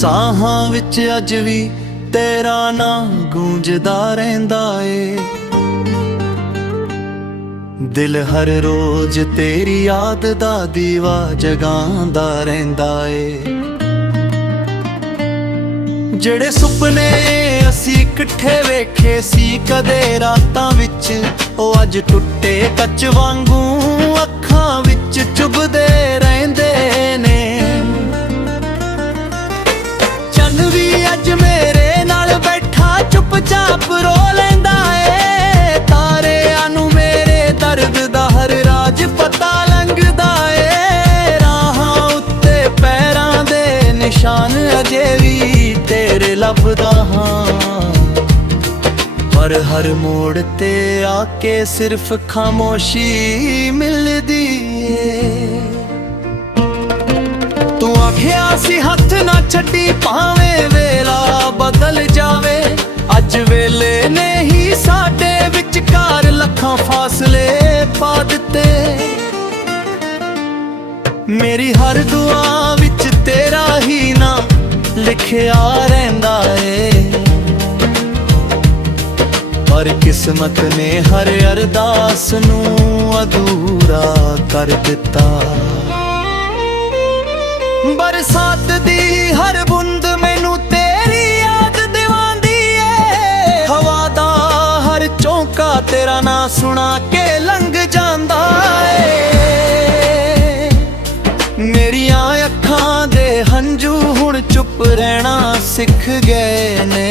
ਸਾਹਾਂ ਵਿੱਚ ਅੱਜ ਵੀ ਤੇਰਾ ਨਾਂ ਗੂੰਜਦਾ ਰਹਿੰਦਾ ਏ। ਦਿਲ ਹਰ ਰੋਜ਼ ਤੇਰੀ ਯਾਦ ਦਾ ਦੀਵਾ ਜਗਾਉਂਦਾ ਰਹਿੰਦਾ ਏ। ਜਿਹੜੇ ਸੁਪਨੇ ਅਸੀਂ ਇਕੱਠੇ ਵੇਖੇ ਸੀ ਕਦੇ ਰਾਤਾਂ ਵਿੱਚ, ਉਹ ਅੱਜ ਟੁੱਟੇ ਕੱਚ ਵਾਂਗੂ ਅੱਖਾਂ ਵਿੱਚ ਚੁਭਦੇ ਰਹਿੰਦੇ ਨੇ। ਚੰਨ ਵੀ ਅੱਜ ਮੇਰੇ ਨਾਲ ਬੈਠਾ ਚੁੱਪਚਾਪ ਰੋ ਲੈਂਦਾ ਏ। ਤਾਰਿਆਂ ਨੂੰ ਮੇਰੇ ਦਰਦ ਦਾ ਹਰ ਰਾਜ ਪਤਾ ਲੰਘਦਾ ਏ। ਰਾਹਾਂ ਉੱਤੇ ਪੈਰਾਂ ਦੇ ਨਿਸ਼ਾਨ ਅਜੇ ਵੀ ਤੇਰੇ ਲੱਭਦਾ ਹਾਂ, ਪਰ ਹਰ ਮੋੜ ਤੇ ਆ ਕੇ ਸਿਰਫ ਖਾਮੋਸ਼ੀ ਮਿਲਦੀ ਏ। ਤੂੰ ਆਖਿਆ ਸੀ ਹੱਥ ਨਾ ਛੱਡੀ ਭਾਵੇਂ ਵੇਲਾ ਬਦਲ ਜਾਵੇ। ਅੱਜ ਵੇਲੇ ਨੇ ਹੀ ਸਾਡੇ ਵਿਚਕਾਰ ਲੱਖਾਂ ਫਾਸਲੇ ਪਾ ਦਿੱਤੇ। ਮੇਰੀ ਹਰ ਦੁਆ ਵਿੱਚ ਤੇਰਾ ਹੀ ਨਾਮ ਲਿਖਿਆ ਰਹਿੰਦਾ ਏ, ਪਰ ਕਿਸਮਤ ਨੇ ਹਰ ਅਰਦਾਸ ਨੂੰ ਅਧੂਰਾ ਕਰ ਦਿੱਤਾ। ਬਰਸਾਤ ਦੀ ਹਰ ਬੂੰਦ ਮੈਨੂੰ ਤੇਰੀ ਯਾਦ ਦਿਵਾਉਂਦੀ ਏ। ਹਵਾ ਦਾ ਹਰ ਝੋਂਕਾ ਤੇਰਾ ਨਾਂ ਸੁਣਾ ਕੇ ਲੰਘ ਜਾਂਦਾ ਏ। ਮੇਰੀਆਂ ਅੱਖਾਂ ਦੇ ਹੰਝੂ ਹੁਣ ਚੁੱਪ ਰਹਿਣਾ ਸਿੱਖ ਗਏ ਨੇ,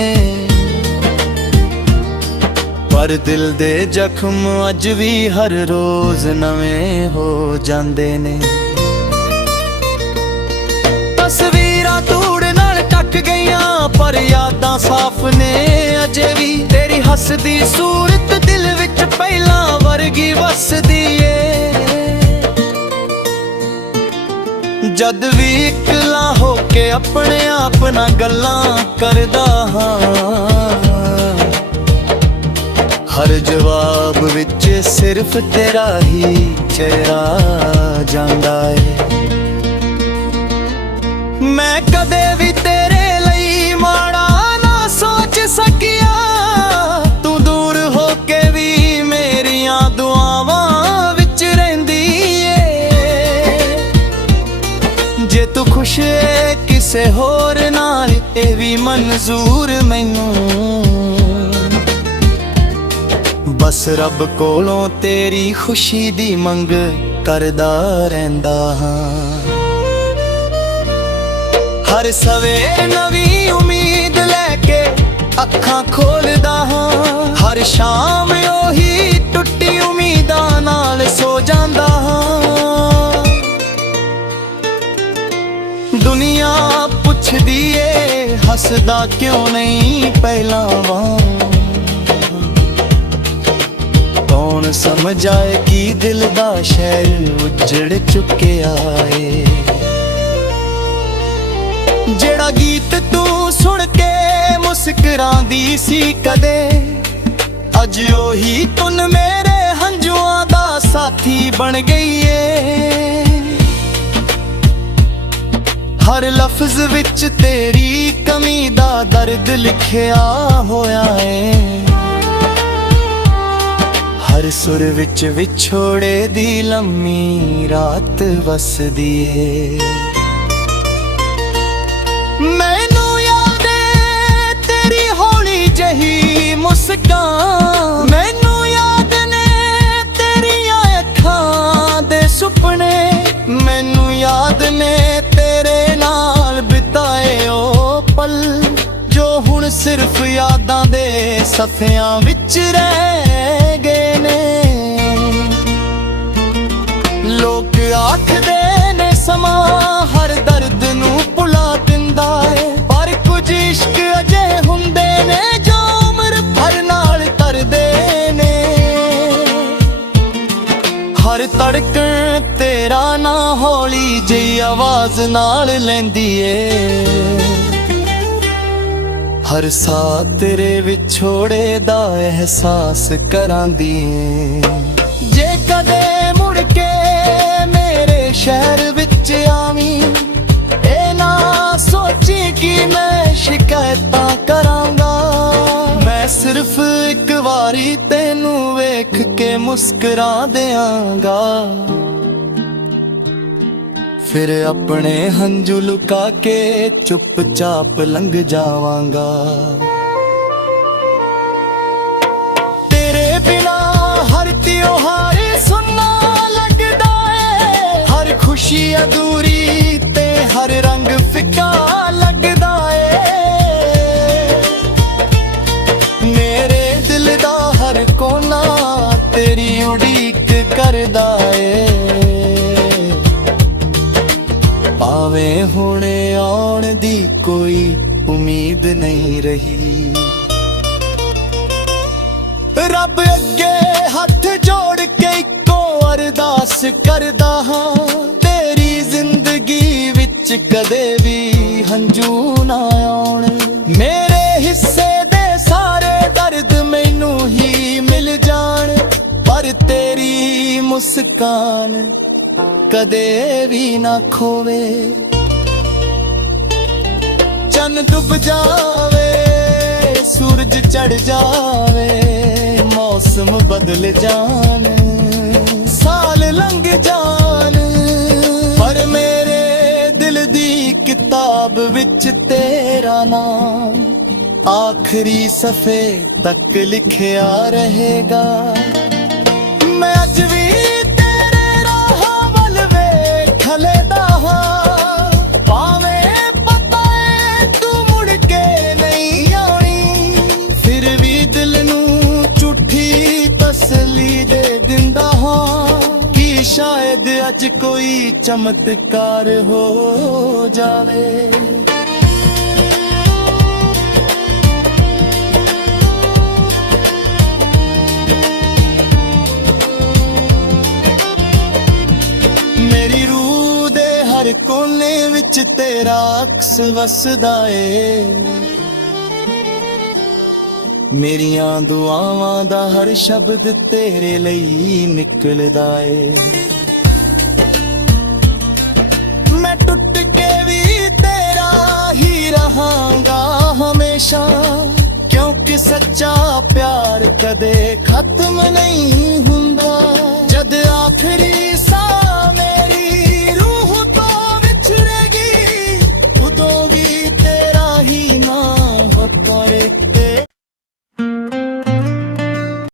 ਪਰ ਦਿਲ ਦੇ ਜ਼ਖਮ ਅੱਜ ਵੀ ਹਰ ਰੋਜ਼ ਨਵੇਂ ਹੋ ਜਾਂਦੇ ਨੇ। ਤਸਵੀਰਾਂ ਧੂੜ ਨਾਲ ਢੱਕ ਗਈਆਂ ਪਰ ਯਾਦਾਂ ਸਾਫ਼ ਨੇ ਅਜੇ ਵੀ। ਤੇਰੀ ਹੱਸਦੀ ਸੂਰਤ ਦਿਲ ਵਿੱਚ ਪਹਿਲਾਂ ਵਰਗੀ ਵਸਦੀ ਏ। ਜਦ ਵੀ ਇਕੱਲਾ ਹੋ ਕੇ ਆਪਣੇ ਆਪ ਨਾਲ ਗੱਲਾਂ ਕਰਦਾ ਹਾਂ, ਹਰ ਜਵਾਬ ਵਿੱਚ ਸਿਰਫ ਤੇਰਾ ਹੀ ਚਿਹਰਾ ਜਾਂਦਾ ਏ। ਮੈਂ ਕਦੇ ਵੀ ਤੇਰੇ ਲਈ ਮਾੜਾ ਨਾ ਸੋਚ ਸਕਿਆ। ਤੂੰ ਦੂਰ ਹੋ ਕੇ ਵੀ ਮੇਰੀਆਂ ਦੁਆਵਾਂ ਵਿੱਚ ਰਹਿੰਦੀ ਏ। ਜੇ ਤੂੰ ਖੁਸ਼ ਏ ਕਿਸੇ ਹੋਰ ਨਾਲ ਇਹ ਵੀ ਮਨਜ਼ੂਰ ਮੈਨੂੰ। ਬਸ ਰੱਬ ਕੋਲੋਂ ਤੇਰੀ ਖੁਸ਼ੀ ਦੀ ਮੰਗ ਕਰਦਾ ਰਹਿੰਦਾ ਹਾਂ। ਹਰ ਸਵੇਰ ਨਵੀਂ ਉਮੀਦ ਲੈ ਕੇ ਅੱਖਾਂ ਖੋਲਦਾ ਹਾਂ। ਹਰ ਸ਼ਾਮ ਉਹੀ ਟੁੱਟੀ ਉਮੀਦਾਂ ਨਾਲ ਸੋ ਜਾਂਦਾ ਹਾਂ। ਦੁਨੀਆ ਪੁੱਛਦੀ ਏ ਹੱਸਦਾ ਕਿਉਂ ਨਹੀਂ ਪਹਿਲਾਂ ਵਾਂਗ। ਕੌਣ ਸਮਝ ਆਏ ਕਿ ਦਿਲ ਦਾ ਸ਼ਹਿਰ ਉੱਜੜ ਚੁੱਕਿਆ ਏ। ਜਿਹੜਾ ਗੀਤ ਤੂੰ ਸੁਣ ਕੇ ਮੁਸਕਰਾਂਦੀ ਸੀ ਕਦੇ, ਅੱਜ ਉਹੀ ਧੁਨ ਮੇਰੇ ਹੰਝੂਆਂ ਦਾ ਸਾਥੀ ਬਣ ਗਈ ਏ। ਹਰ ਲਫ਼ਜ਼ ਵਿੱਚ ਤੇਰੀ ਕਮੀ ਦਾ ਦਰਦ ਲਿਖਿਆ ਹੋਇਆ ਏ। ਹਰ ਸੁਰ ਵਿੱਚ ਵਿਛੋੜੇ ਦੀ ਲੰਮੀ ਰਾਤ ਵਸਦੀ ਏ। ਮੈਨੂੰ ਯਾਦ ਏ ਤੇਰੀ ਹੌਲੀ ਜਹੀ ਮੁਸਕਾਨ। ਮੈਨੂੰ ਯਾਦ ਨੇ ਤੇਰੀਆਂ ਅੱਖਾਂ ਦੇ ਸੁਪਨੇ। ਮੈਨੂੰ ਯਾਦ ਨੇ ਤੇਰੇ ਨਾਲ ਬਿਤਾਏ ਉਹ ਪਲ, ਜੋ ਹੁਣ ਸਿਰਫ ਯਾਦਾਂ ਦੇ ਸਫ਼ਿਆਂ ਵਿੱਚ ਰਹਿ ਗਏ ਨੇ। ਲੋਕ ਆਖਦੇ ਨੇ ਸਮਾਂ ਹਰ ਦਰਦ ਨੂੰ ਭੁਲਾ ਦਿੰਦਾ ਏ, ਪਰ ਕੁਝ ਇਸ਼ਕ ਅਜੇ ਹੁੰਦੇ ਨੇ ਜੋ ਉਮਰ ਭਰ ਨਾਲ ਤਰਦੇ ਨੇ। ਹਰ ਧੜਕਣ ਤੇਰਾ ਨਾਂ ਹੌਲੀ ਜਿਹੀ ਆਵਾਜ਼ ਨਾਲ ਲੈਂਦੀ ਏ। ਹਰ ਸਾਹ ਤੇਰੇ ਵਿਛੋੜੇ ਦਾ ਅਹਿਸਾਸ ਕਰਾਂਦੀ ਏ। ਜੇ ਕਦੇ ਮੁੜ ਕੇ ਮੇਰੇ ਸ਼ਹਿਰ ਵਿੱਚ ਆਵੀਂ, ਇਹ ਨਾ ਸੋਚੀ ਕੀ ਮੈਂ ਸ਼ਿਕਾਇਤਾਂ ਕਰਾਂਗਾ। ਮੈਂ ਸਿਰਫ ਇੱਕ ਵਾਰੀ ਤੈਨੂੰ ਵੇਖ ਕੇ ਮੁਸਕਰਾ ਦਿਆਂਗਾ, ਫਿਰ ਆਪਣੇ ਹੰਝੂ ਲੁਕਾ ਕੇ ਚੁੱਪਚਾਪ ਲੰਘ ਜਾਵਾਂਗਾ। ਤੇਰੇ ਬਿਨਾ ਹਰ ਤਿਉਹਾਰ ਸੁੰਨਾ ਲੱਗਦਾ ਏ, ਹਰ ਖੁਸ਼ੀ ਅਧੂਰੀ ਤੇ ਹਰ ਰੰਗ ਫਿੱਕਾ ਲੱਗਦਾ ਏ। ਮੇਰੇ ਦਿਲ ਦਾ ਹਰ ਕੋਨਾ ਤੇਰੀ ਉਡੀਕ ਕਰਦਾ ਏ, ਭਾਵੇਂ ਹੁਣੇ ਆਉਣ ਦੀ ਕੋਈ ਉਮੀਦ ਨਹੀਂ ਰਹੀ। ਰੱਬ ਅੱਗੇ ਹੱਥ ਜੋੜ ਕੇ ਇੱਕੋ ਅਰਦਾਸ ਕਰਦਾ ਹਾਂ, ਤੇਰੀ ਜ਼ਿੰਦਗੀ ਵਿੱਚ ਕਦੇ ਵੀ ਹੰਝੂ ਨਾ ਆਉਣ। ਮੇਰੇ ਹਿੱਸੇ ਦੇ ਸਾਰੇ ਦਰਦ ਮੈਨੂੰ ਹੀ ਮਿਲ ਜਾਣ, ਪਰ ਤੇਰੀ ਮੁਸਕਾਨ ਕਦੇ ਵੀ ਨਾ ਖੋਵੇ। ਚੰਨ ਡੁੱਬ ਜਾਵੇ, ਸੂਰਜ ਚੜ ਜਾਵੇ, ਮੌਸਮ ਬਦਲ ਜਾਣ, ਸਾਲ ਲੰਘ ਜਾਣ, ਪਰ ਮੇਰੇ ਦਿਲ ਦੀ ਕਿਤਾਬ ਵਿੱਚ ਤੇਰਾ ਨਾਮ ਆਖਰੀ ਸਫ਼ੇ ਤੱਕ ਲਿਖਿਆ ਰਹੇਗਾ। ਮੈਂ ਅੱਜ ਵੀ ਤੇਰੇ ਰਾਹਾਂ ਵੱਲ ਵੇਖ ਲੈਂਦਾ ਹਾਂ, ਭਾਵੇਂ ਪਤਾ ਏ ਤੂੰ ਮੁੜ ਕੇ ਨਹੀਂ ਆਉਣੀ, ਫਿਰ ਵੀ ਦਿਲ ਨੂੰ ਝੂਠੀ ਤਸੱਲੀ ਦੇ ਦਿੰਦਾ ਹਾਂ ਕਿ ਸ਼ਾਇਦ ਅੱਜ ਕੋਈ ਚਮਤਕਾਰ ਹੋ ਜਾਵੇ। ਮੇਰੀ ਰੂਹ ਦੇ ਹਰ ਕੋਨੇ ਵਿੱਚ ਤੇਰਾ ਅਕਸ ਵਸਦਾ ਏ, ਮੇਰੀਆਂ ਦੁਆਵਾਂ ਦਾ ਹਰ ਸ਼ਬਦ ਤੇਰੇ ਲਈ ਨਿਕਲਦਾ ਏ। ਮੈਂ ਟੁੱਟ ਕੇ ਵੀ ਤੇਰਾ ਹੀ ਰਹਾਂਗਾ ਹਮੇਸ਼ਾ, ਕਿਉਂਕਿ ਸੱਚਾ ਪਿਆਰ ਕਦੇ ਖਤਮ ਨਹੀਂ ਹੁੰਦਾ। ਜਦ ਆਖਰੀ